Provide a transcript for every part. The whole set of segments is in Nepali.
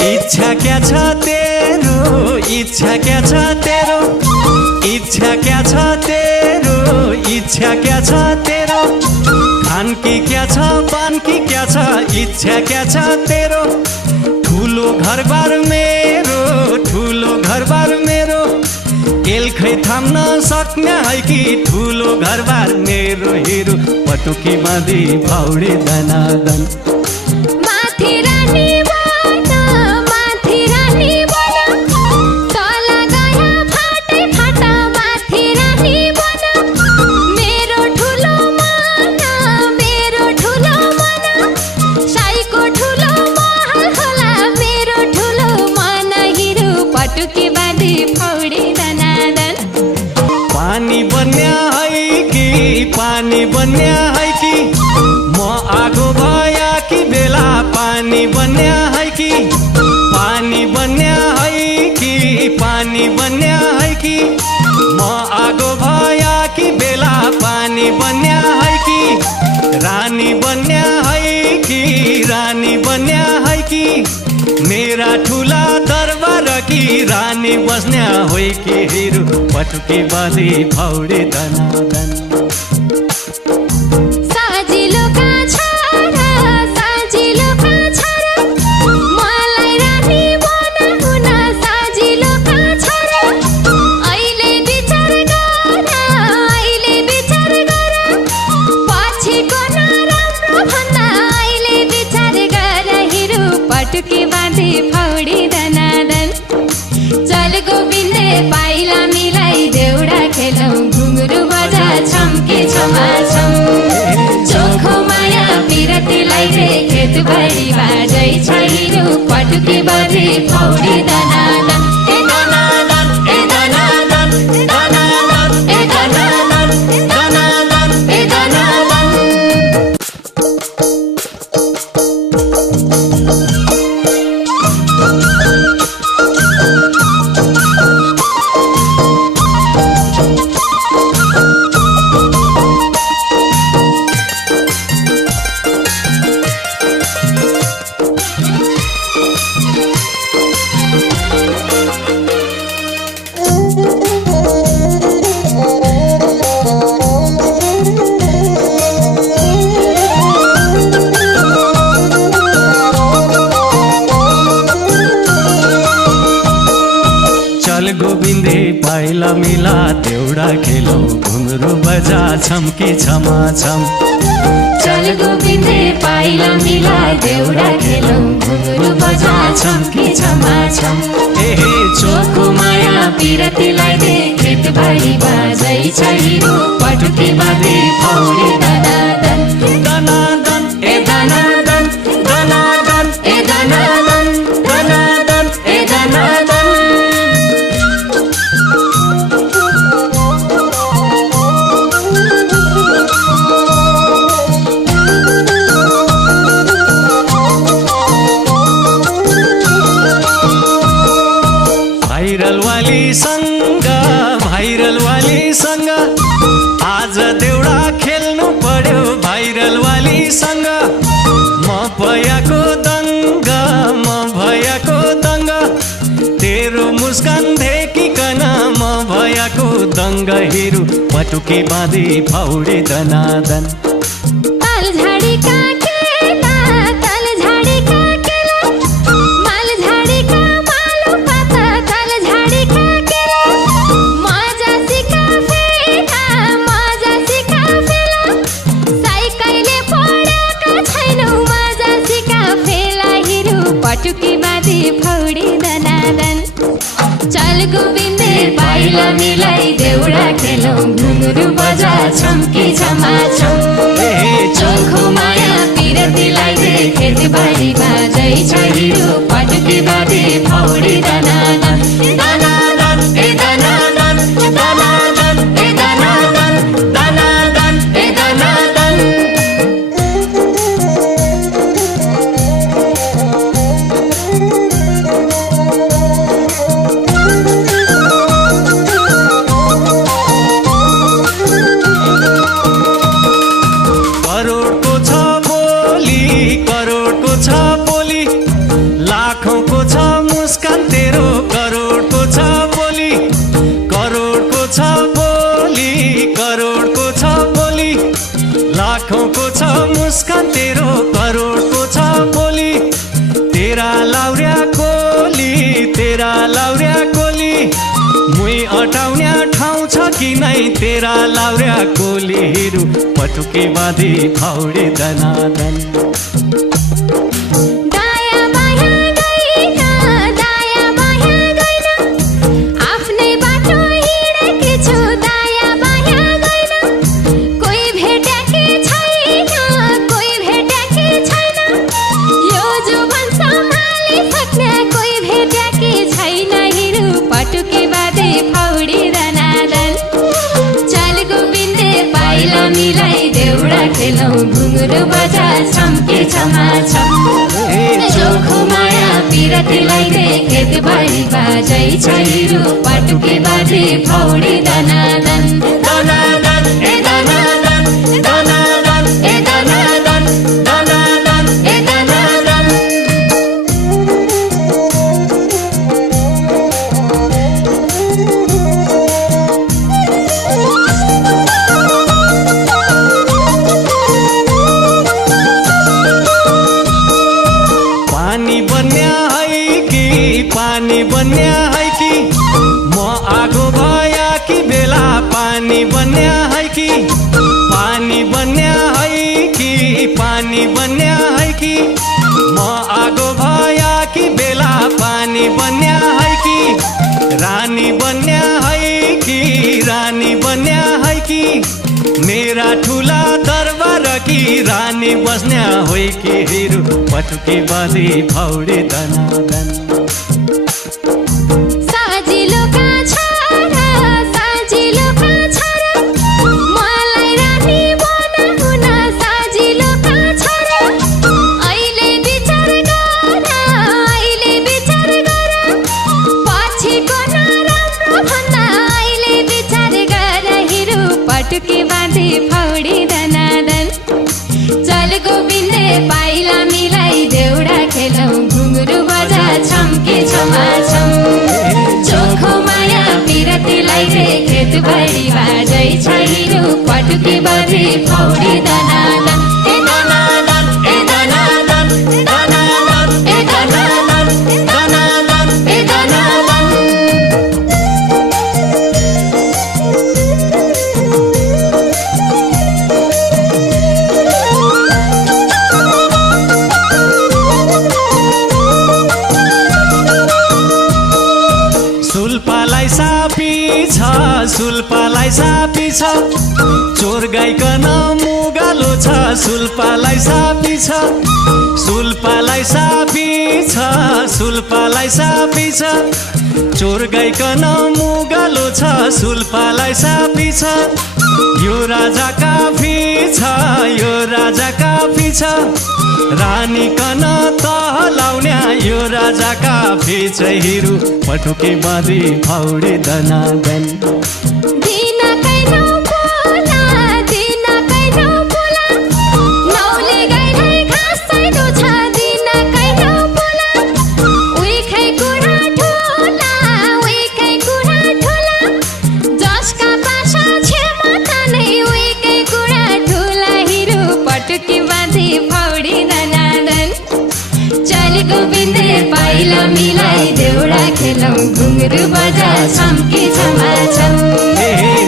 इच्छा क्या छ तेरो, इच्छा क्या छ तेरो, इच्छा क्या छ तेरो, इच्छा क्या छ तेरो, खानकी क्या छ पानकी क्या छ, इच्छा क्या छ तेरो, ठुलो घरबार मेरो, ठुलो घरबार मेरो, एलखै थाम्न सक्ने है कि ठुलो घरबार मेरो, हिरो पटुकी बाँधी पौडी दनादन। माथि रानी बन, माथि रानी बन, तल गया फाटै फाटा माथि रानी बन, मेरो ठुलो मन, मेरो ठुलो मन, साईको ठुलो महल होला मेरो ठुलो मन, हिरो पटुकी बाँधी पौडी दनादन। पानी बन्या है कि, पानी बन्या है कि, म आगो भया कि बेला पानी बन्या है कि, पानी बन्या है कि, पानी बन्या है कि, म आगो भया कि बेला पानी बन्या है कि, रानी बन्या है कि, रानी बन्या है कि, मेरा ठुला दरबार कि रानी बस्न्या होइ कि, हिरो पटुकी बाँधी पौडी दनादन। साजिलोका छोरा, साजिलोका छोरा, मलाई रानी बनाउन साजिलोका छोरा, अहिले विचार गर, अहिले विचार गर, पछिको नराम्रो भन्दा अहिले विचार गर, हिरो पटुकी बाँधी पौडी दनादन। चल गोविन्दे पाइला मिलाई देउडा खेलौँ, घुङ्गरु बजा छम्के छमाछम, चोखो माया पिरतीलाई रे खेतबारी बाजै छ, हिरो पटुकी बाँधी पौडी दनादन। ए दनादन, ए दनादन, दनादन, ए दनादन, दनादन, ए दनादन। चल गोविन्दे पाइला मिला देउडा खेलौँ, घुङ्गरु बजा छम्की छमाछम, चल गोविन्दे पाइला मिला देउडा खेलौँ, घुङ्गरु बजा छम्की छमाछम, ए चोखो माया पिरतीलाई दे खेतबारी बाजै छ, हिरो पटुकी बाँधी पौडी दनादन। दनादन, ए दनादन, दनादन, ए दनादन, दनादन, ए दनादन। भाइरल वालीसँग, भाइरल वालीसँग आज देउडा खेल्नु पर्यो, भाइरल वालीसँग म भयाको दङ्ग, म भयाको दङ्ग, तेरो मुस्कान देखिकन म भयाको दङ्ग, हिरो पटुकी बाँधी पौडी दनादन। ताल झाडीका केला, ताल झाडीका केला, माल झाडीका मालो पाता, ताल झाडीका केला, मजासीका फेला, मजासीका फेला, साइकलले पढेका छैनौ मजासीका फेला, हिरो पटुकी बाँधी पौडी दनादन। चल गोविन्दे पाइला मिलाई देउडा खेलौँ, घुङ्गरु बजा छम्की छमाछम, चोखो माया पिरतीलाई दे खेतबारी बाजै छ, हिरो पटुकी बाँधी पौडी दनादन। दनादन, ए दनादन, दनादन, ए दनादन, दनादन, ए दनादन। लाखौँको छ मुस्कान तेरो, करोडको छ बोली, करोडको छ बोली, करोडको छ बोली। लाखौँको छ मुस्कान तेरो, करोडको छ बोली। तेरा लाउर्या कोली, तेरा लाउर्या कोली। मुई अटाउने ठाउँ छ कि नै तेरा लाउर्या कोलीहरू, पटुकी बाँधी फाउडे दनादन। मिलाई देउडा खेलौँ घुङ्रो बजा छम्के छमाछम। चोखो माया पिरतीलाई दे खेतबारी बाजै छैरू, पटुके बाजे फौडी दनादन। दनादन ए दनादन, दनादन ए दनादन, दनादन ए दनादन। पानी बन्या है कि म आगो भया कि बेला, पानी बन्या है कि पानी बन्या है कि पानी बन्या है कि म आगो भया कि बेला, पानी बन्या है कि रानी बन्या है कि रानी बन्या है कि मेरा ठुला दरबार कि रानी बस्न्या होइ कि हेरु, पटुकी बाँधी फाउडे दनादन। पटुकी बाँधी फाउडी दनादन। चल गोविन्दे पाइला मिलाई देउडा खेलौँ घुङ्रो बजा छम्के छमाछम। चोखो माया पिरतीलाई दे खेतबारी बाजै छैरू, पटुकी बाँधी फाउडी दनादन। ए दनादन ए दनादन, दनादन ए दनादन, दनादन ए दनादन। सुल्पालाई सापी छ, सुल्पालाई सापी छ, चोर गाइकन मुगालो छ, सुल्पालाई सापी छ, सुल्पालाई सापी छ, सुल्पालाई सापी छ, चोर गाइकन मुगालो छ, सुल्पालाई सापी छ। यो राजा काफी छ, यो राजा काफी छ, रानी कन तहलाउन्या यो राजा काफी छ हिरु, पटुकी बाँधी फाउडे दनादन। गोविन्दे पाइला मिलाई देउडा खेलौँ घुङ्रो बजा छम्के छमाछम।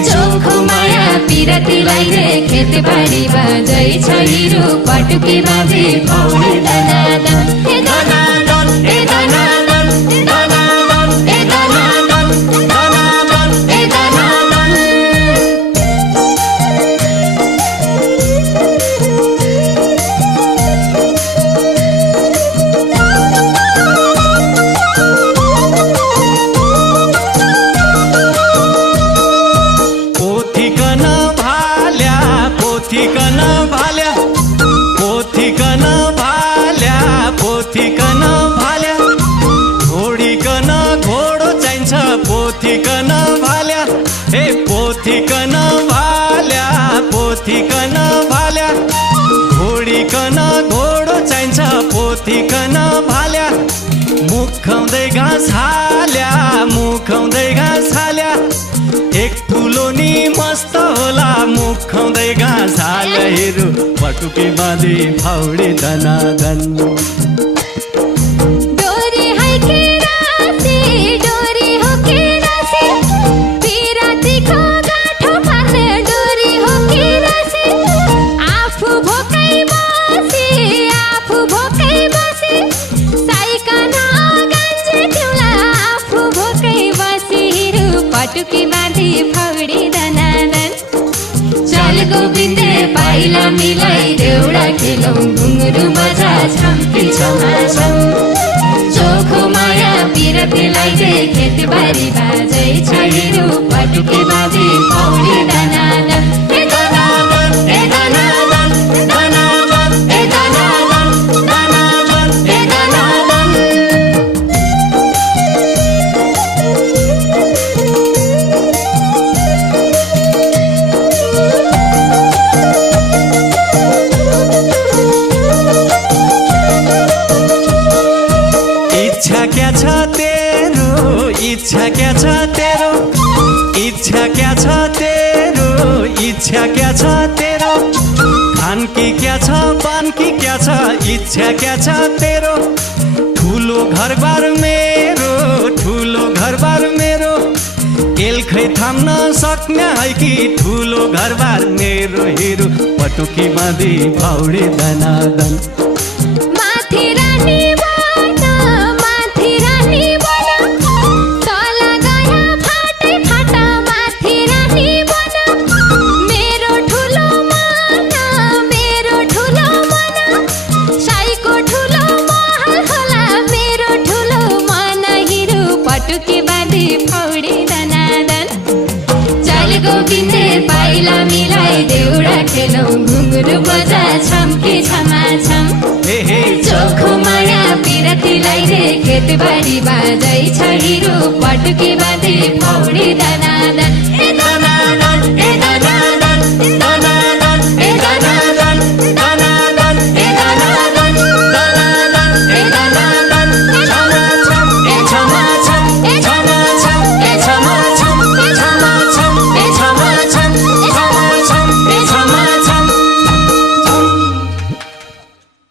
चोखो माया पिरतीलाई दे खेतबारी बाजै छैरू, पटुकी बाँधी फाउडी दनादन। ए दनादन ए दनादन, दनादन ए दनादन, दनादन ए दनादन। पोथीकन भाल्या, पोथीकन भाल्या, पोथीकन भाल्या, घोडीकन घोडो चाहिन्छ, पोथीकन भाल्या। हे पोथीकन भाल्या, पोथीकन भाल्या, घोडीकन घोडो चाहिन्छ, पोथीकन भाल्या। मुख मुखाउँदै घाँस हाल्या मुखाउँदै घाँस हाल्या एक ठुलो नि मस्त होला मुखाउँदै घाँस हाल्या हेरु पटुकी बाँधी फाउडे दनादन डोरी है के रासी डोरी हो के रासी पिरातीको गाँठो फाल्ने डोरी हो के रासी आफू भोकै बसी साइकन गान्जे तिउला आफू भोकै बसी पटुकी बाँधी फाउडी दनादन चल गोविन्दे पाइला मिलाई देउडा खेलौँ घुङ्गरु बजा छम्की छमाछम चोखो माया पिरतीलाई दे खेतबारी बाजै छैरू पटुकी बाँधी फाउडी दनादन ए दनादन ए दनादन दनादन ए दनादन दनादन ए दनादन इच्छा क्या छ तेरो इच्छा क्या छ तेरो इच्छा क्या छ तेरो इच्छा क्या छ तेरो खानकी क्या छ पानकी क्या छ इच्छा क्या छ तेरो ठुलो घरबार मेरो एलखै थाम्न सक्ने है कि ठुलो घरबार मेरो हेरो पटुकी बाँधी फाउडे दनादन माथि रानी बन तल गया फाटै फाटा माथि रानी बन मेरो ठुलो मन साईको ठुलो महल होला मेरो ठुलो मन हिरो पटुकी बाँधी फाउडी दनादन चल गोविन्दे पाइला मिलाई देउडा खेलौँ घुङ्गरु बजा छम्की छमाछम चोखो माया पिरतीलाई दे खेतबारी बाजै छ हिरो पटुकी बाँधी फाउडी दनादन